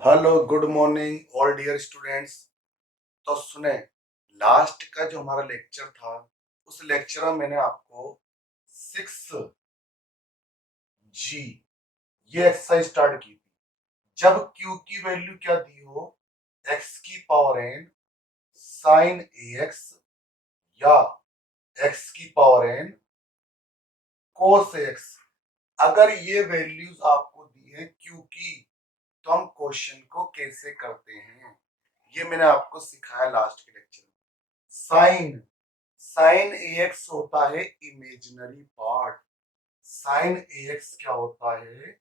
Hello good morning all dear students. तो सुने, last का जो हमारा लेक्चर था उस लेक्चर में मैंने आपको 6G ये एक्सरसाइज स्टार्ट की थी। जब Q की वैल्यू क्या दी हो, x की पावर n साइन ax या x की पावर n कोस ax, अगर ये वैल्यूज आपको दी है Q की, तो हम क्वेश्चन को कैसे करते हैं ये मैंने आपको सिखाया लास्ट के लेक्चर में। साइन साइन ax होता है इमेजिनरी पार्ट। साइन ax क्या होता है?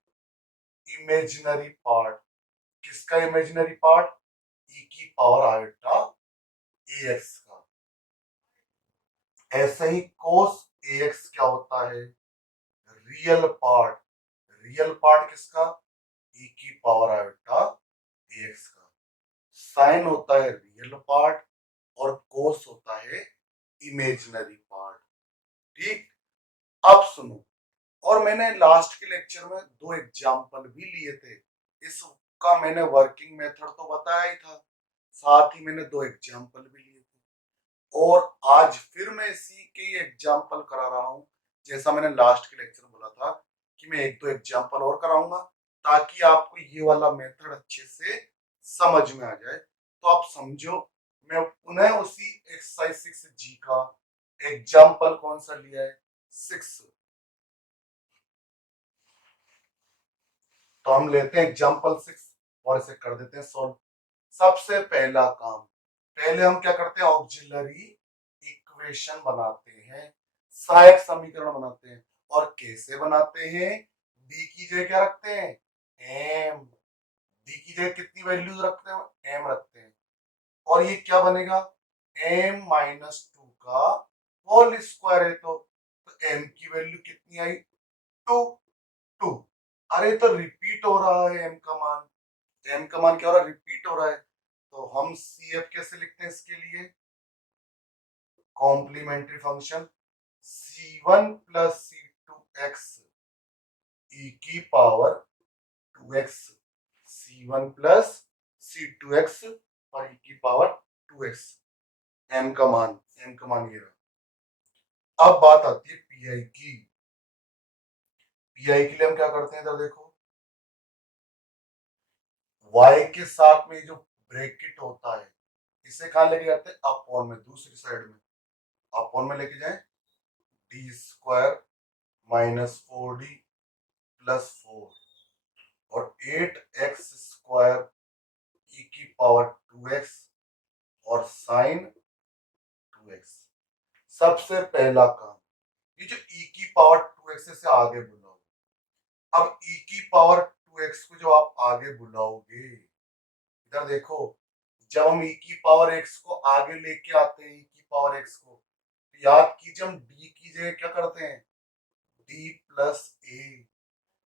Imaginary part. किसका इमेजिनरी पार्ट? e की पावर आयोटा ax का। ऐसे ही कोस ax क्या होता है? Real part. रियल पार्ट किसका? e की पावर आयोटा ax का। साइन होता है रियल पार्ट और कोस होता है इमेजिनरी पार्ट। ठीक, अब सुनो, और मैंने लास्ट के लेक्चर में दो एग्जाम्पल भी लिए थे। इसका मैंने वर्किंग मेथड तो बताया ही था, साथ ही मैंने दो एग्जाम्पल भी लिए थे, और आज फिर मैं इसी के एग्जाम्पल करा रहा हूं। जैसा मैंने लास्ट के लेक्चर में बोला था कि मैं एक दो एग्जाम्पल और कराऊंगा ताकि आपको ये वाला मेथड अच्छे से समझ में आ जाए। तो आप समझो, मैं पुनः उसी एक्सरसाइज 6G का एग्जाम्पल कौन सा लिया है? 6। तो हम लेते हैं एग्जाम्पल 6 और इसे कर देते हैं सॉल्व। सबसे पहला काम, पहले हम क्या करते हैं? ऑक्सिलरी इक्वेशन बनाते हैं, सहायक समीकरण बनाते हैं। और कैसे बनाते हैं? डी की जगह क्या रखते हैं? एम। डी की जगह कितनी वैल्यूज रखते हैं? एम रखते हैं। और ये क्या बनेगा? m-2 का होल स्क्वायर है। तो एम की वैल्यू कितनी आई? 2। 2। अरे तो रिपीट हो रहा है एम का मान। एम का मान क्या हो रहा है? रिपीट हो रहा है। तो हम सी एफ कैसे लिखते हैं इसके लिए? Complementary function C1 plus C2x ई की power 2x। C1 plus C2x और ई की पावर 2x। एम का मान, एम का मान ये रहा। अब बात आती है पीआई की। पीआई के लिए हम क्या करते हैं? इधर देखो, y के साथ में जो ब्रैकेट होता है इसे कहां लेके जाते हैं? अपॉन में, दूसरी साइड में अपॉन में लेके जाए। D square minus 4D plus 4 और 8x स्क्वायर ई की पावर 2x और साइन 2x। सबसे पहला काम, ये जो ई की पावर 2x से आगे बुलाओ। अब ई की पावर 2x को जो आप आगे बुलाओगे, इधर देखो, जब हम ई की पावर x को आगे लेके आते हैं, ई की पावर x को, तो याद कीजिए हम d की जगह क्या करते हैं? d प्लस ए।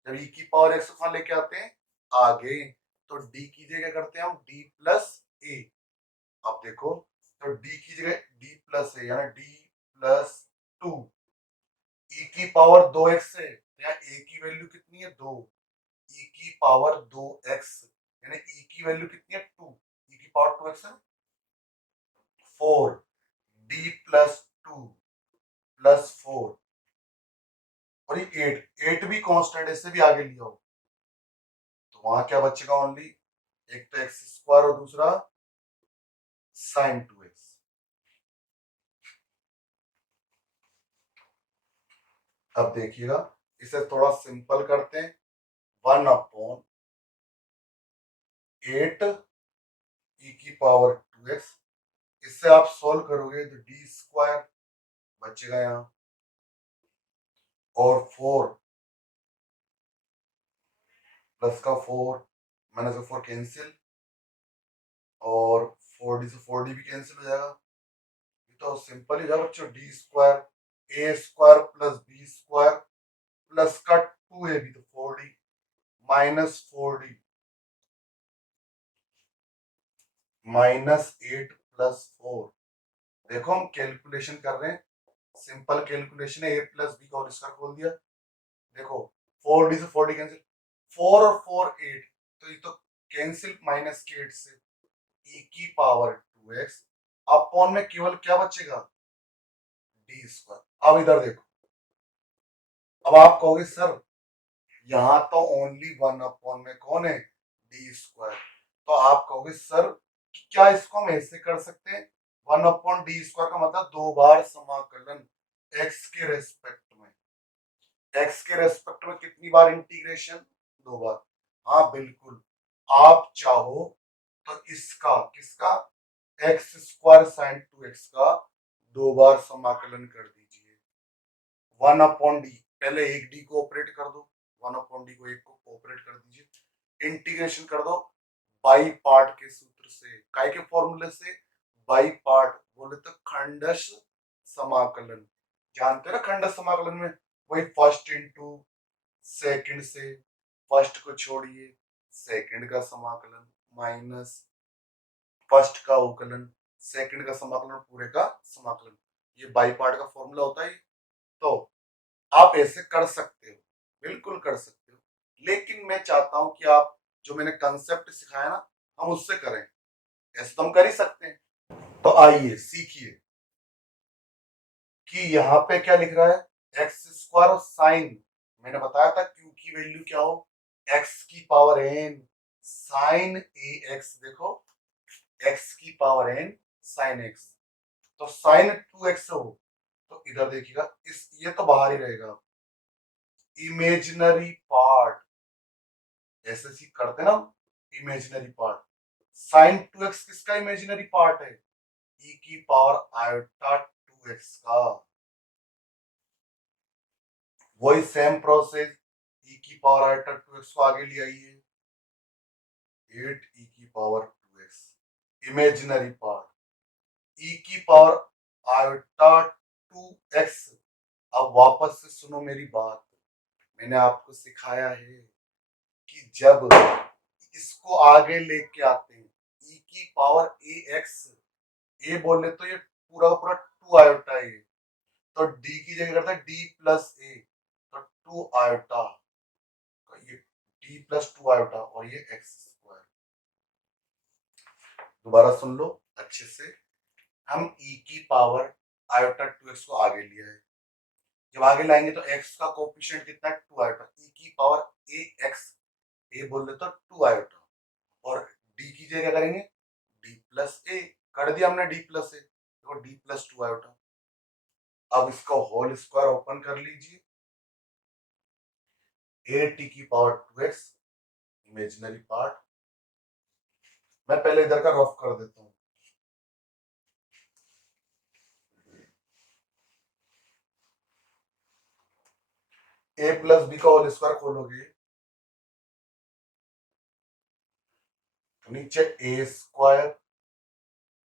जब ई की पावर x को कहां लेके आते हैं? आगे। तो d की जगह क्या करते हैं हम? d प्लस ए। अब देखो, तो d की जगह d प्लस ए यानी d प्लस 2। ई की पावर 2x है तो यहाँ ए की वैल्यू कितनी है? 2। ई की पावर 2x यानी ई की वैल्यू कितनी है? 2। ई की पावर 2x है 4। डी प्लस 2 प्लस 4 और ये 8। 8 भी कांस्टेंट है, इससे भी आगे लिया हो तो वहां क्या बचेगा? ओनली एक तो एक्स स्क्वायर और दूसरा साइन 2x। अब देखिएगा, इसे थोड़ा सिंपल करते हैं। 1/8 ई की पावर 2x, इससे आप सोल्व करोगे तो डी स्क्वायर बचेगा यहाँ, और 4 प्लस का 4 माइनस का 4 कैंसिल, और 4D से 4D भी कैंसिल हो जाएगा। ये तो सिंपल ही था बच्चों। D square A square plus B square plus का 2 ए भी तो 4D minus 4D minus 8 plus 4। देखो हम कैलकुलेशन कर रहे हैं, सिंपल कैलकुलेशन है। ए प्लस बी का होल स्क्वायर खोल दिया। देखो 4D से 4D कैंसिल, 4 और 4 8, तो ये तो कैंसिल माइनस के 8 से e की पावर 2x अपॉन में केवल क्या बचेगा डी स्क्वायर। अब इधर देखो, अब आप कहोगे सर यहाँ तो ओनली 1 अपॉन में कौन है डी स्क्वायर, तो आप कहोगे सर क्या इसको हम ऐसे कर सकते हैं 1 अपॉन डी स्क्वायर का मतलब दो बार समाकलन एक्स के रेस्पेक्ट में, एक्स के रेस्पेक्ट में कितनी बार इंटीग्रेशन दो बार। हाँ बिल्कुल, आप चाहो तो इसका किसका एक्स स्क्वायर साइन 2x का दो बार समाकलन कर दीजिए 1 अपॉन डी, पहले एक डी को ऑपरेट कर दो 1 अपॉन डी को एक को ऑपरेट कर दीजिए, इंटीग्रेशन कर दो बाई पार्ट के सूत्र से, काय के फॉर्मूले से बाई पार्ट, बोले तो खंडश समाकलन, जानते हैं ना खंडश समाकलन में वही फर्स्ट इंटू सेकंड से, फर्स्ट को छोड़िए सेकंड का समाकलन माइनस फर्स्ट का अवकलन सेकंड का समाकलन पूरे का समाकलन, ये बाई पार्ट का फॉर्मूला होता है। तो आप ऐसे कर सकते हो, बिल्कुल कर सकते हो, लेकिन मैं चाहता हूं कि आप जो मैंने कंसेप्ट सिखाया ना हम उससे करें, ऐसे तो हम कर ही सकते हैं। तो आइए सीखिए कि यहाँ पे क्या लिख रहा है एक्स स्क्वायर और साइन, मैंने बताया था क्यू की वैल्यू क्या हो एक्स की पावर एन साइन ए एक्स, देखो एक्स की पावर एन साइन एक्स, तो साइन 2x हो तो इधर देखिएगा इस ये तो बाहर ही रहेगा, इमेजिनरी पार्ट ऐसे सी करते ना इमेजिनरी पार्ट, साइन 2x किसका इमेजिनरी पार्ट है e की पावर आयोटा 2x का, वही सेम प्रोसेस e की पावर आयोटा 2x को आगे ले आइए 8 e की power 2x imaginary part, e की पावर आयोटा 2x। अब वापस से सुनो मेरी बात, मैंने आपको सिखाया है कि जब इसको आगे लेके आते हैं e की पावर ax, ए बोले तो ये पूरा पूरा 2 आयोटा है, तो d की जगह करता है d प्लस ए, तो 2 आयोटा, ये d प्लस 2 आयोटा और ये एक्स स्क्वायर। दोबारा सुन लो अच्छे से, हम e की पावर आयोटा 2x को आगे लिया है, जब आगे लाएंगे तो x का कोफिशिएंट कितना है 2 आयोटा, e की पावर ax, ए बोल रहे तो 2 आयोटा और d की जगह करेंगे d प्लस ए, कर दिया हमने d प्लस ए तो d प्लस 2 आयोटा। अब इसका होल स्क्वायर ओपन कर लीजिए, ए टी की पावर 2x इमेजिनरी पार्ट, मैं पहले इधर का रफ कर देता हूं, ए प्लस बी का होल स्क्वायर खोलोगे तो नीचे ए स्क्वायर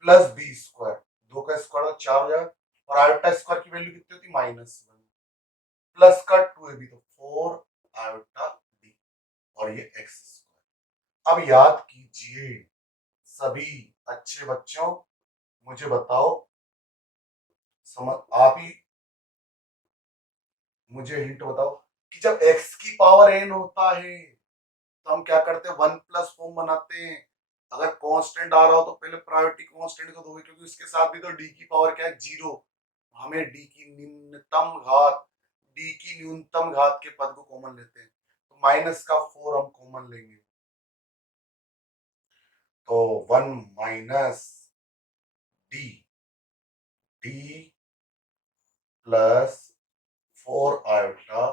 प्लस बी स्क्वायर, दो का स्क्वायर तो 4 हो जाएगा और आयोटा स्क्वायर की वैल्यू कितनी होती है -1, प्लस का 2 है भी तो 4 आयोटा बी और ये एक्स स्क्वायर। अब याद कीजिए सभी अच्छे बच्चों, मुझे बताओ समझ आप ही मुझे हिंट बताओ कि जब x की पावर n होता है तो हम क्या करते हैं 1 प्लस फॉर्म बनाते हैं, अगर कांस्टेंट आ रहा हो तो पहले प्रायोरिटी कांस्टेंट को दोगे क्योंकि उसके साथ भी तो d की पावर क्या है 0, हमें d की न्यूनतम घात के पद को कॉमन लेते हैं, तो माइनस का 4 हम कॉमन लेंगे तो 1 minus D, D plus 4 iota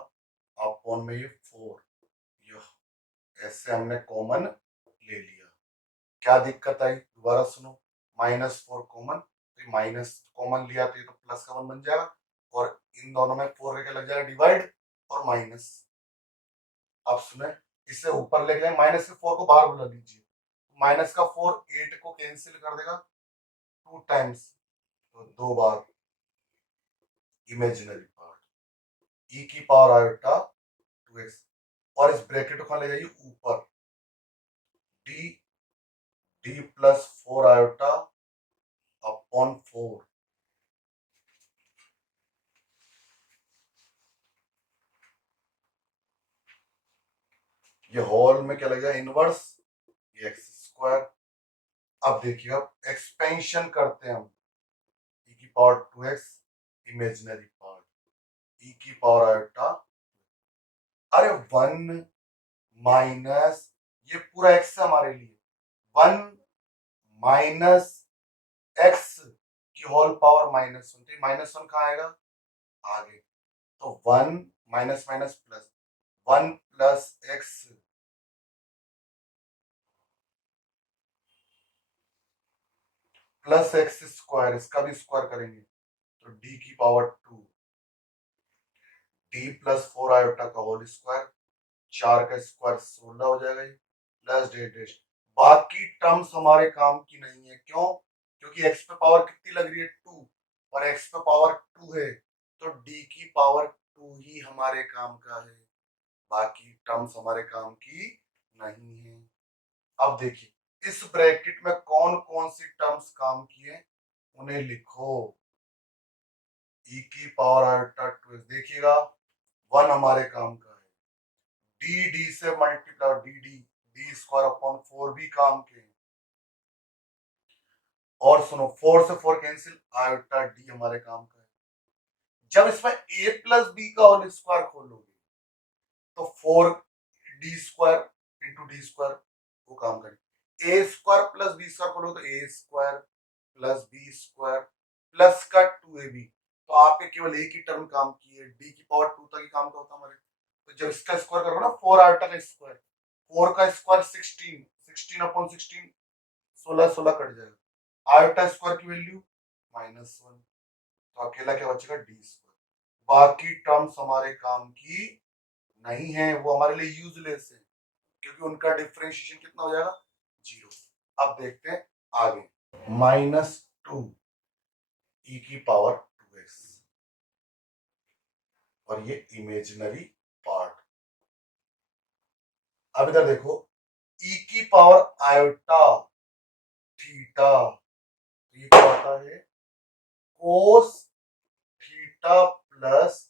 upon में ये 4, यह ऐसे हमने कॉमन ले लिया, क्या दिक्कत आई दोबारा सुनो, -4 कॉमन, तो माइनस कॉमन लिया तो ये तो प्लस का 1 बन जाएगा और इन दोनों में 4 करके लग जाएगा डिवाइड और माइनस। अब सुने इसे ऊपर ले जाए माइनस के 4 को बाहर बुला लीजिए, माइनस का 4 8 को कैंसिल कर देगा 2 टाइम्स, तो 2 बार इमेजिनरी पार्ट e की पावर आयोटा 2x और इस ब्रैकेट को ले जाइए ऊपर D, D plus 4 iota upon 4, ये होल में क्या लगेगा इनवर्स, एक्स स्क्वायर। अब देखिए अब एक्सपेंशन करते हैं हम, e की power 2x imaginary part, e की पावर आयोटा, अरे 1 माइनस, ये पूरा x है हमारे लिए, 1 माइनस x की होल पावर -1, तो -1 कहाँ आएगा आगे, तो 1 minus minus plus, 1 plus x plus x square, इसका भी स्क्वायर करेंगे तो डी की पावर 2, डी प्लस 4 आयोटा का होल स्क्वायर, 4 का स्क्वायर 16 हो जाएगा, ये प्लस डे डैश। बाकी टर्म्स हमारे काम की नहीं है, क्यों, क्योंकि एक्स पे पावर कितनी लग रही है 2, और एक्स पे पावर 2 है, तो डी की पावर 2 ही हमारे काम का है, बाकी टर्म्स हमारे काम की नहीं है। अब देखिए इस ब्रैकेट में कौन कौन सी टर्म्स काम की है उन्हें लिखो, e की पावर आयोटा 2, देखिएगा 1 हमारे काम का है, डी डी से multiply, D D D square upon 4 भी काम के, और सुनो 4 से 4 कैंसिल, आयोटा डी हमारे काम का है। जब इसमें a प्लस बी का होल स्क्वायर खोलोगे तो 4 D square into D square वो काम करें, A square plus B square खोलो तो A square plus B square plus का 2ab, तो आपके केवल एक ही टर्म काम की है, डी की पावर 2 तक ही काम का होता हमारे, तो जब इसका स्क्वायर करोगे ना 4 आयोटा का स्क्वायर, 4 का स्क्वायर 16, 16 अपॉन 16 16 16 कट जाएगा, आयोटा स्क्वायर की वैल्यू -1, तो अकेला क्या बचेगा डी स्क्वायर, बाकी टर्म्स हमारे काम की नहीं है, वो हमारे लिए यूजलेस है, क्योंकि उनका डिफरेंशिएशन कितना हो जाएगा 0। अब देखते हैं आगे, -2 e की पावर 2x, और ये इमेजिनरी पार्ट। अब इधर देखो e की पावर आयोटा थीटा, ये क्या होता है cos theta plus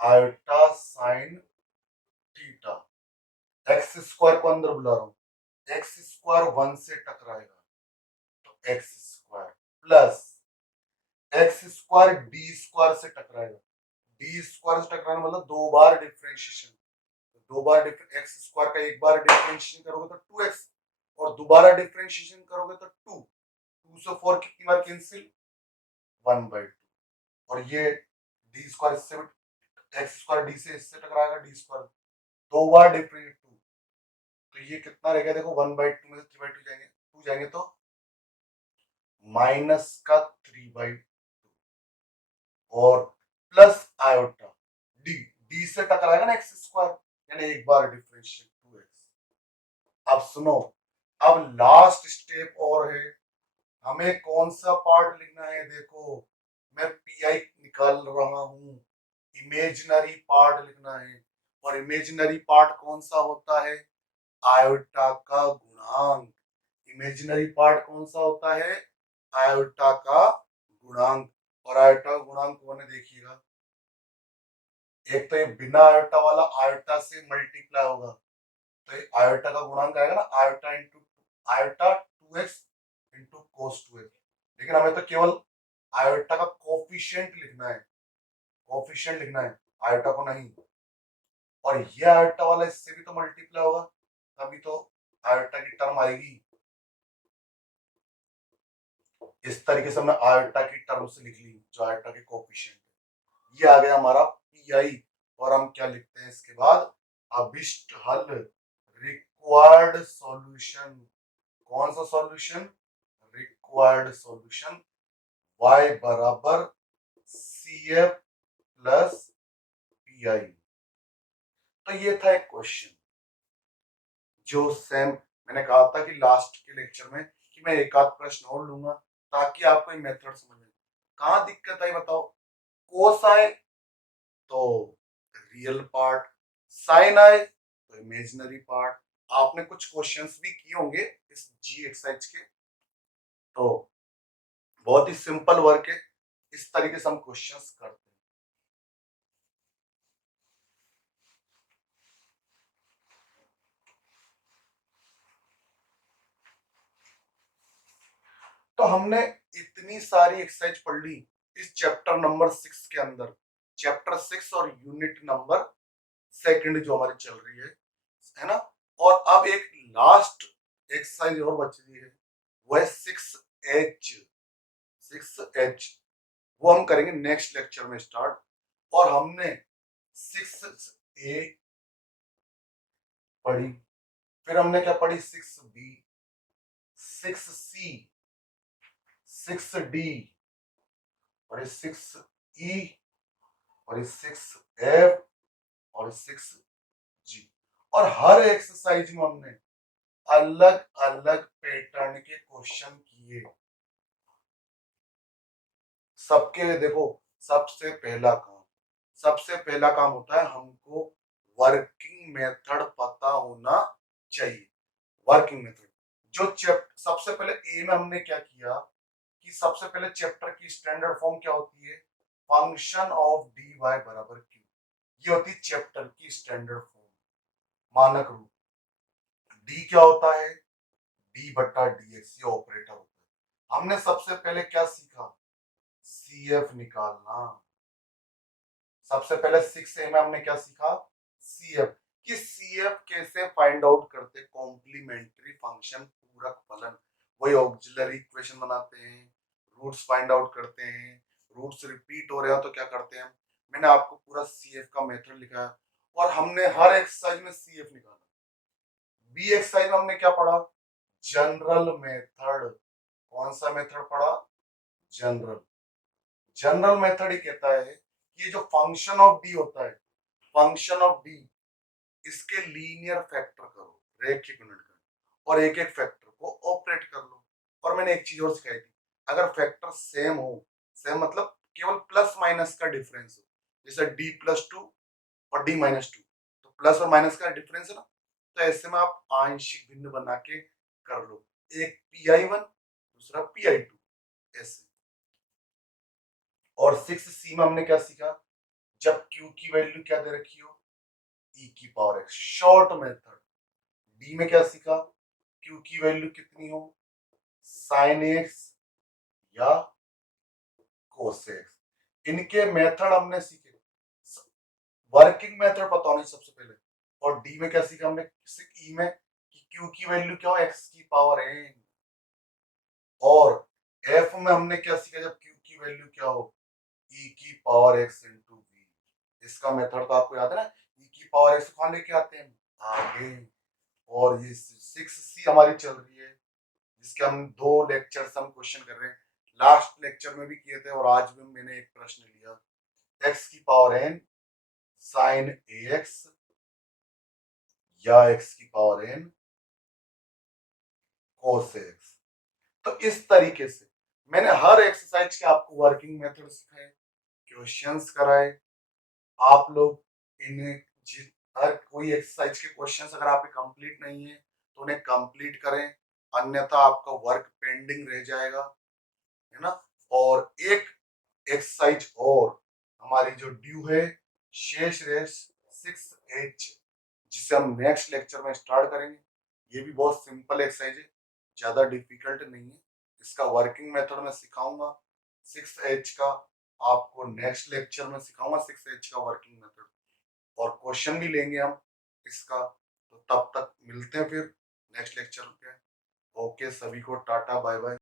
iota sine theta, x square को अंदर बुला रहा हूं, एक्स स्क्वायर 1 से टकराएगा तो x square plus x square D square से टकराएगा, डी स्क्वायर से टकराना मतलब दो बार डिफरेंशिएशन, दो बार एक्स स्क्वायर का एक बार डिफरेंशिएशन करोगे तो 2x, और दोबारा डिफरेंशिएशन करोगे तो 2, 2 से 4 कितनी बार कैंसिल 1/2, और ये डी स्क्वायर इससे एक्स स्क्वायर डी से इससे टकराएगा डी स्क्वायर, दो बार डिफरेंशिएट 2, तो ये कितना रहेगा देखो 1/2 में से 3/2 जाएंगे, 2 जाएंगे तो माइनस का 3/2, और प्लस आयोटा डी, डी से टकराएगा ना एक्स स्क्वायर, यानी एक बार डिफरेंशिएट 2x। अब सुनो, अब लास्ट स्टेप और है, हमें कौन सा पार्ट लिखना है, देखो मैं पीआई निकाल रहा हूं, इमेजिनरी पार्ट लिखना है, और इमेजिनरी पार्ट कौन सा होता है आयोटा का गुणांक, इमेजिनरी पार्ट कौन सा होता है आयोटा का गुणांक, और आयोटा का गुणांक कौन है देखिएगा, एक तो ये बिना आयोटा वाला आयोटा से मल्टीप्लाई होगा, तो ये आयोटा का गुणांक आएगा ना iota into iota 2x into cos 2x, लेकिन हमें तो केवल आयोटा का कोफिशिएंट लिखना है, कोफिशिएंट लिखना है आयोटा को नहीं, और ये आयोटा वाला इससे भी तो मल्टीप्लाई होगा, तभी तो आयोटा की टर्म आएगी, इस तरीके से हमने आयोटा की टर्म से लिख ली जो आयोटा के कोफिशिएंट, ये आ गया हमारा पीआई, और हम क्या लिखते हैं इसके बाद अभिष्ट हल, रिक्वायर्ड सॉल्यूशन, कौन सा सॉल्यूशन रिक्वायर्ड सॉल्यूशन, y बराबर CF प्लस पीआई। तो ये था एक क्वेश्चन जो सेम मैंने कहा था कि लास्ट के लेक्चर में कि मैं एक आध प्रश्न और लूंगा ताकि आपको ये मेथड समझ में, कहाँ दिक्कत आई बताओ, कोस आए तो रियल पार्ट, साइन आए तो इमेजिनरी पार्ट, आपने कुछ क्वेश्चंस भी किए होंगे इस जी एक्सरसाइज के, तो बहुत ही सिंपल वर्क है, इस तरीके से हम क्वेश्चंस करते हैं। तो हमने इतनी सारी एक्सरसाइज पढ़ ली इस चैप्टर नंबर 6 के अंदर, चैप्टर 6 और यूनिट नंबर सेकंड जो हमारी चल रही है ना। और अब एक लास्ट एक्सरसाइज और बच रही है, वो है 6H। 6H वो हम करेंगे नेक्स्ट लेक्चर में स्टार्ट। और हमने 6A पढ़ी, फिर हमने क्या पढ़ी, 6B, 6C, 6D और ये 6E और ये 6F और 6G। और हर एक्सरसाइज में हमने अलग अलग पैटर्न के क्वेश्चन किए सबके। देखो सबसे पहला काम होता है हमको वर्किंग मेथड पता होना चाहिए। वर्किंग मेथड जो सबसे पहले ए में हमने क्या किया कि सबसे पहले चैप्टर की स्टैंडर्ड फॉर्म क्या होती है, फंक्शन ऑफ डी वाई बराबर क्यू। ये होती है चैप्टर की स्टैंडर्ड फॉर्म, मानक रूप। डी क्या होता है, डी बट्टा डी एक्स, ये ऑपरेटर होता है। हमने सबसे पहले क्या सीखा, सी एफ निकालना। सबसे पहले 6A में हमने क्या सीखा, सी एफ, कि सी एफ कैसे फाइंड आउट करते, कॉम्प्लीमेंट्री फंक्शन, पूरक फलन, वही ऑक्सिलरी इक्वेशन बनाते हैं, रूट्स फाइंड आउट करते हैं, रूट्स रिपीट हो रहे हो तो क्या करते हैं। मैंने आपको पूरा सी एफ का मेथड लिखा है और हमने हर एक्सरसाइज में सी एफ निकाला। बी एक्सरसाइज में हमने क्या पढ़ा, जनरल मेथड। कौन सा मेथड पढ़ा, जनरल। जनरल मेथड ही कहता है कि ये जो फंक्शन ऑफ डी होता है, फंक्शन ऑफ डी, इसके लीनियर फैक्टर करो, रेखीय गुणन करो और एक एक फैक्टर को ऑपरेट कर लो। और मैंने एक चीज और सिखाई थी, अगर फैक्टर सेम हो, सेम मतलब केवल प्लस माइनस का डिफरेंस हो, जैसे d+2 और d-2, तो प्लस और माइनस का डिफरेंस है ना, तो ऐसे में आप आंशिक भिन्न बना के कर लो, एक pi1 दूसरा pi2 ऐसे। और 6C में हमने क्या सीखा, जब q की वैल्यू क्या दे रखी हो, e की power x, short method. D में क्या सीखा, q की वैल्यू कितनी हो, sin x या cos x। इनके मेथड हमने सीखे, वर्किंग मेथड पता होनी सबसे पहले। और डी में क्या सीखा हमने, ई में कि q की वैल्यू क्या हो, x की पावर n। और एफ में हमने क्या सीखा, जब q की वैल्यू क्या हो, e की पावर x इंटू वी। इसका मेथड तो आपको याद है ना, e की पावर x कहाँ लेके आते हैं आगे। और ये 6C हमारी चल रही है, जिसके हम 2 लेक्चर्स हम क्वेश्चन कर रहे हैं, लास्ट लेक्चर में भी किए थे और आज भी मैंने एक प्रश्न लिया, x की पावर n साइन ax या x की पावर n cos ax। तो इस तरीके से मैंने हर एक्सरसाइज के आपको वर्किंग मेथड सिखाए, क्वेश्चंस कराए। आप लोग इन्हें हर कोई एक्सरसाइज के क्वेश्चंस अगर आपके कंप्लीट नहीं है तो उन्हें कंप्लीट करें, अन्यथा आपका वर्क पेंडिंग रह जाएगा, है ना। और एक एक्सरसाइज और हमारी जो ड्यू है, शेष रेस 6H, जिसे हम नेक्स्ट लेक्चर में स्टार्ट करेंगे। ये भी बहुत सिंपल एक्सरसाइज है, ज्यादा डिफिकल्ट नहीं है। इसका वर्किंग मेथड मैं सिखाऊंगा 6H का, आपको नेक्स्ट लेक्चर में सिखाऊंगा 6H का वर्किंग मेथड, और क्वेश्चन भी लेंगे हम इसका। तो तब तक मिलते हैं फिर नेक्स्ट लेक्चर पे। ओके, सभी को टाटा बाय बाय।